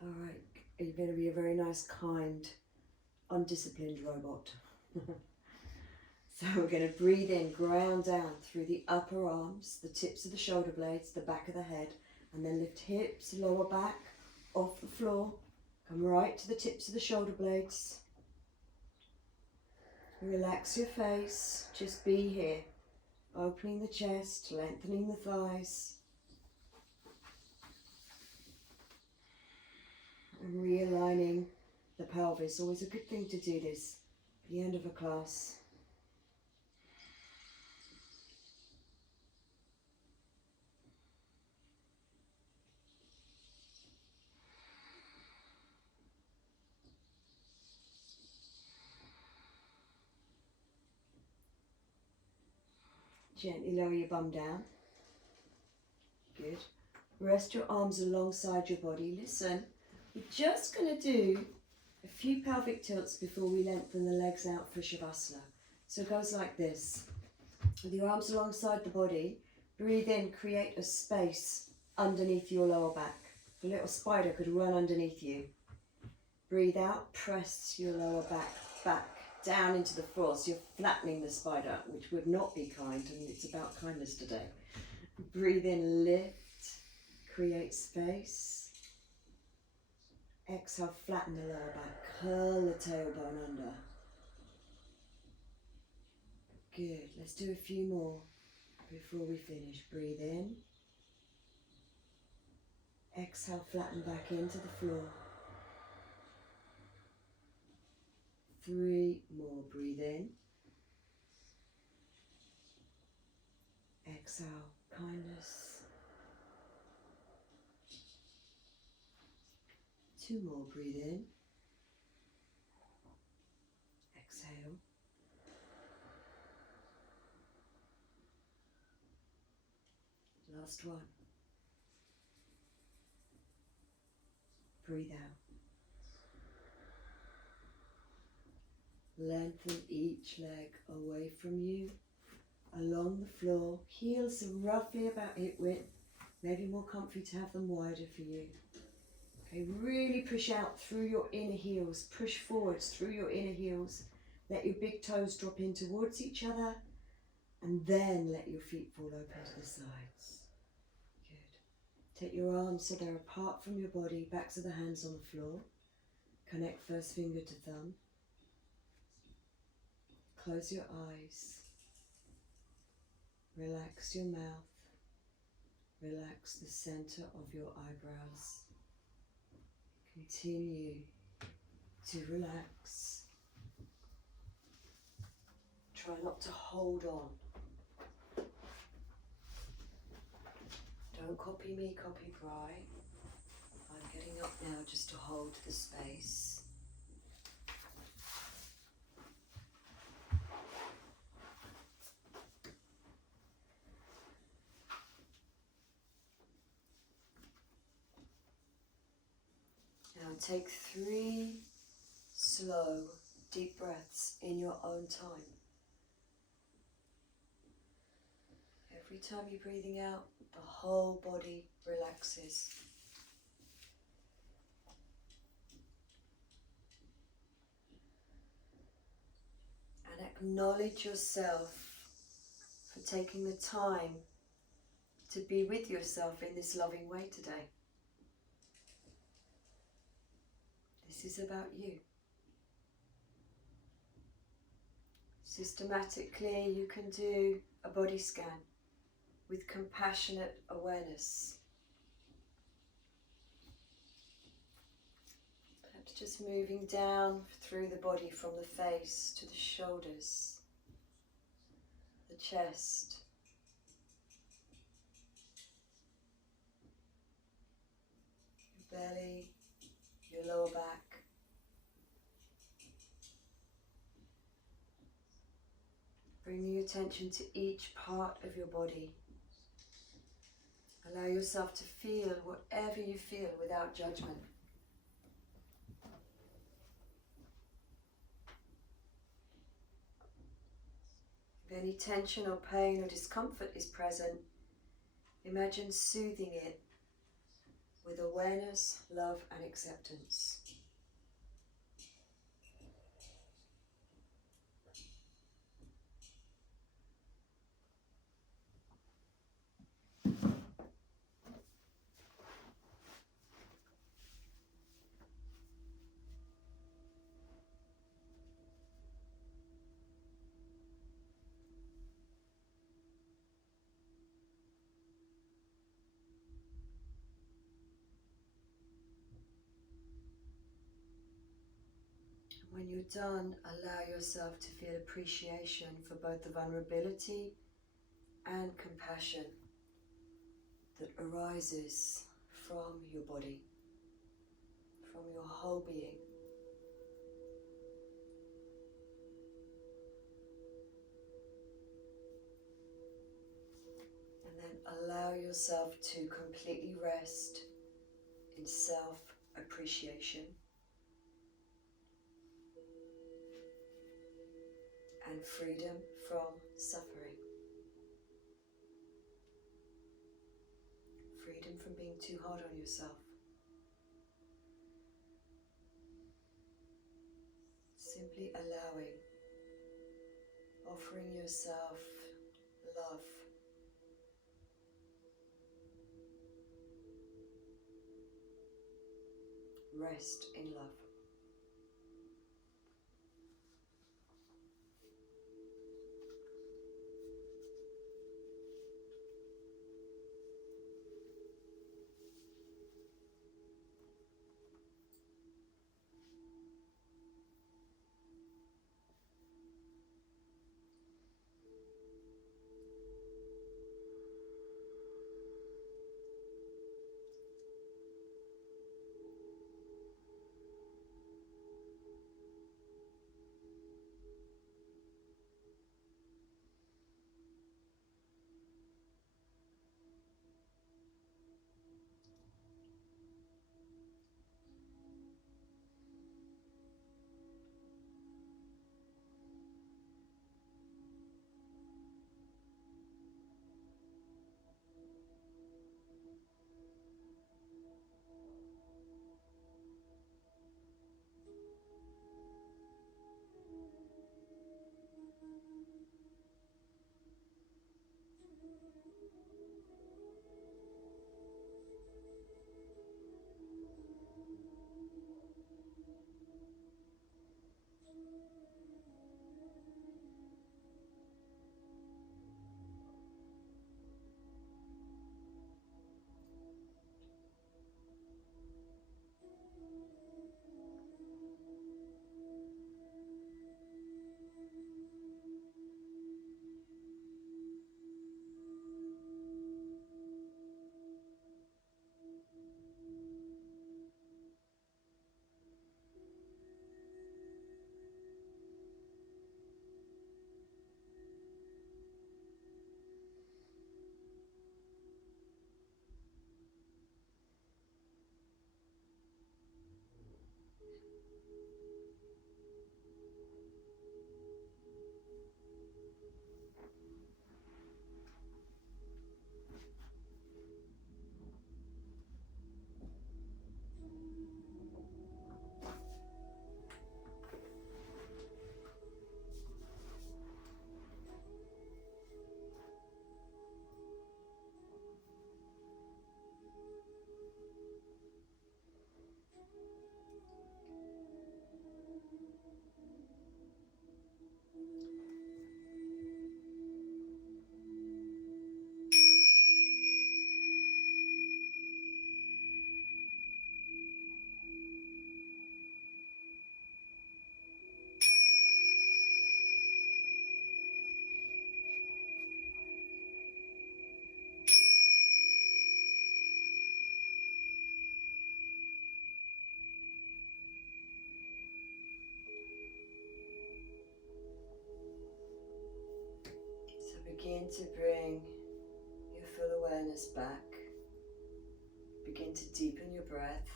Alright, you're going to be a very nice, kind, undisciplined robot. So we're going to breathe in, ground down through the upper arms, the tips of the shoulder blades, the back of the head, and then lift hips, lower back, off the floor, come right to the tips of the shoulder blades. Relax your face, just be here, opening the chest, lengthening the thighs, and realigning the pelvis. Always a good thing to do this at the end of a class. Gently lower your bum down. Good. Rest your arms alongside your body. Listen, we're just going to do a few pelvic tilts before we lengthen the legs out for Shavasana. So it goes like this. With your arms alongside the body, breathe in, create a space underneath your lower back. A little spider could run underneath you. Breathe out, press your lower back down into the floor, so you're flattening the spider, which would not be kind, and it's about kindness today. Breathe in, lift, create space. Exhale, flatten the lower back, curl the tailbone under. Good, let's do a few more before we finish. Breathe in. Exhale, flatten back into the floor. 3 more, breathe in. Exhale, kindness. 2 more, breathe in. Exhale. Last one. Breathe out. Lengthen each leg away from you, along the floor. Heels are roughly about hip width. Maybe more comfy to have them wider for you. Okay, really push out through your inner heels. Push forwards through your inner heels. Let your big toes drop in towards each other, and then let your feet fall open to the sides. Good. Take your arms so they're apart from your body, backs of the hands on the floor. Connect first finger to thumb. Close your eyes. Relax your mouth. Relax the center of your eyebrows. Continue to relax. Try not to hold on. Don't copy me, copy Bri. I'm getting up now just to hold the space. Now take 3 slow, deep breaths in your own time. Every time you're breathing out, the whole body relaxes. And acknowledge yourself for taking the time to be with yourself in this loving way today. This is about you. Systematically, you can do a body scan with compassionate awareness. Perhaps just moving down through the body from the face to the shoulders, the chest, your belly, your lower back. Bringing your attention to each part of your body. Allow yourself to feel whatever you feel without judgment. If any tension or pain or discomfort is present, imagine soothing it with awareness, love, and acceptance. When you're done, allow yourself to feel appreciation for both the vulnerability and compassion that arises from your body, from your whole being. And then allow yourself to completely rest in self-appreciation and freedom from suffering. Freedom from being too hard on yourself. Simply allowing, offering yourself love. Rest in love. Begin to bring your full awareness back. Begin to deepen your breath.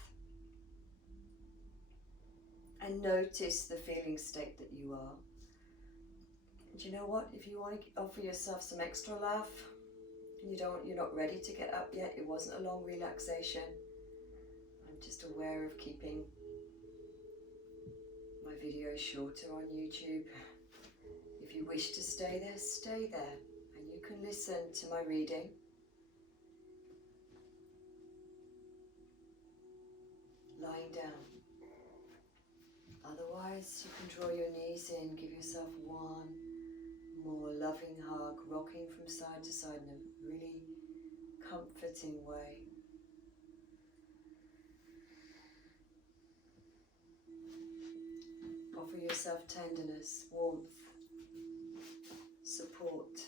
And notice the feeling state that you are. Do you know what? If you want to offer yourself some extra love, and you're not ready to get up yet, it wasn't a long relaxation. I'm just aware of keeping my videos shorter on YouTube. If you wish to stay there, stay there. And you can listen to my reading. Lying down. Otherwise, you can draw your knees in, give yourself one more loving hug, rocking from side to side in a really comforting way. Offer yourself tenderness, warmth, support.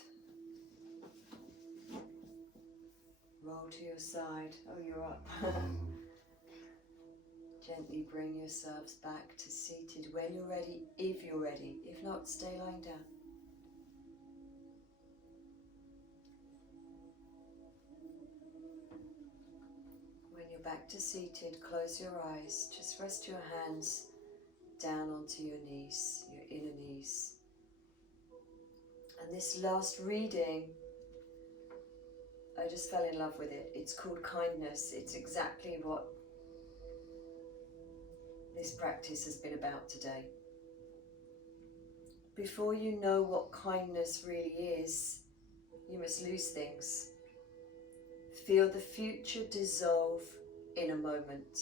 Roll to your side. Oh, you're up. Gently bring yourselves back to seated when you're ready, if you're ready. If not, stay lying down. When you're back to seated, close your eyes. Just rest your hands down onto your knees, your inner knees. And this last reading, I just fell in love with it. It's called kindness. It's exactly what this practice has been about today. Before you know what kindness really is, you must lose things. Feel the future dissolve in a moment,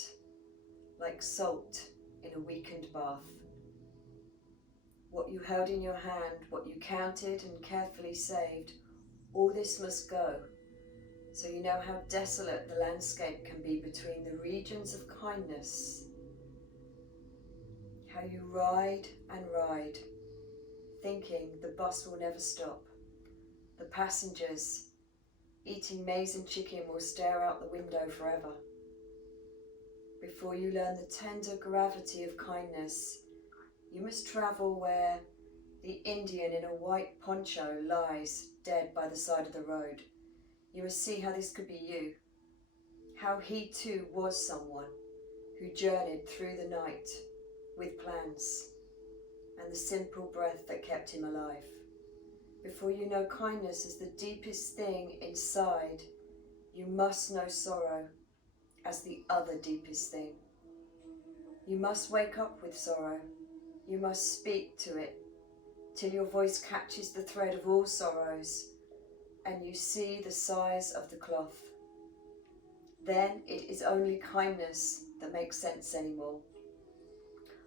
like salt in a weakened bath. What you held in your hand, what you counted and carefully saved, all this must go. So you know how desolate the landscape can be between the regions of kindness. How you ride and ride, thinking the bus will never stop. The passengers eating maize and chicken will stare out the window forever. Before you learn the tender gravity of kindness, you must travel where the Indian in a white poncho lies dead by the side of the road. You must see how this could be you. How he too was someone who journeyed through the night with plans and the simple breath that kept him alive. Before you know kindness as the deepest thing inside, you must know sorrow as the other deepest thing. You must wake up with sorrow. You must speak to it till your voice catches the thread of all sorrows and you see the size of the cloth. Then it is only kindness that makes sense anymore.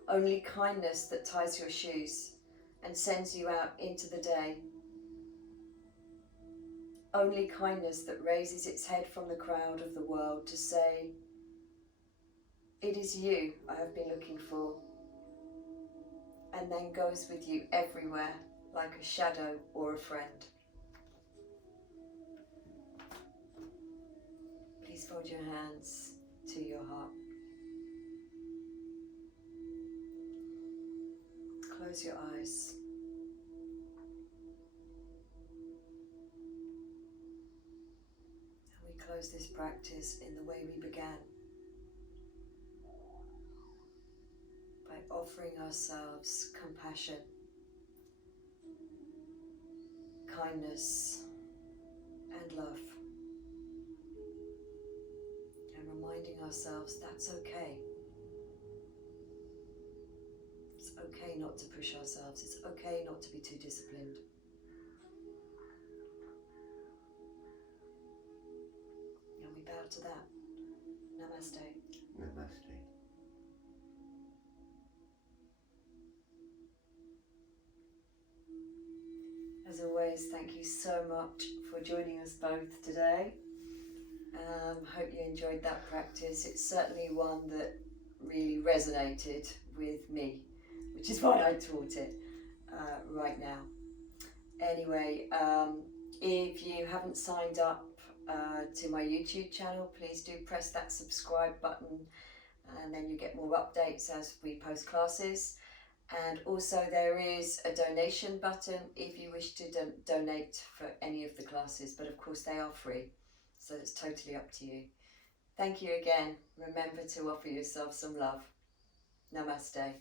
Only kindness that ties your shoes and sends you out into the day. Only kindness that raises its head from the crowd of the world to say, "It is you I have been looking for," and then goes with you everywhere like a shadow or a friend. Please fold your hands to your heart. Close your eyes. And we close this practice in the way we began, by offering ourselves compassion, kindness, and love. And reminding ourselves that's okay. It's okay not to push ourselves. It's okay not to be too disciplined. And we bow to that. Namaste. Namaste. As always, thank you so much for joining us both today. Hope you enjoyed that practice. It's certainly one that really resonated with me, which is why I taught it right now. Anyway, if you haven't signed up to my YouTube channel, please do press that subscribe button, and then you get more updates as we post classes. And also there is a donation button if you wish to donate for any of the classes, but of course they are free, so it's totally up to you. Thank you again. Remember to offer yourself some love. Namaste.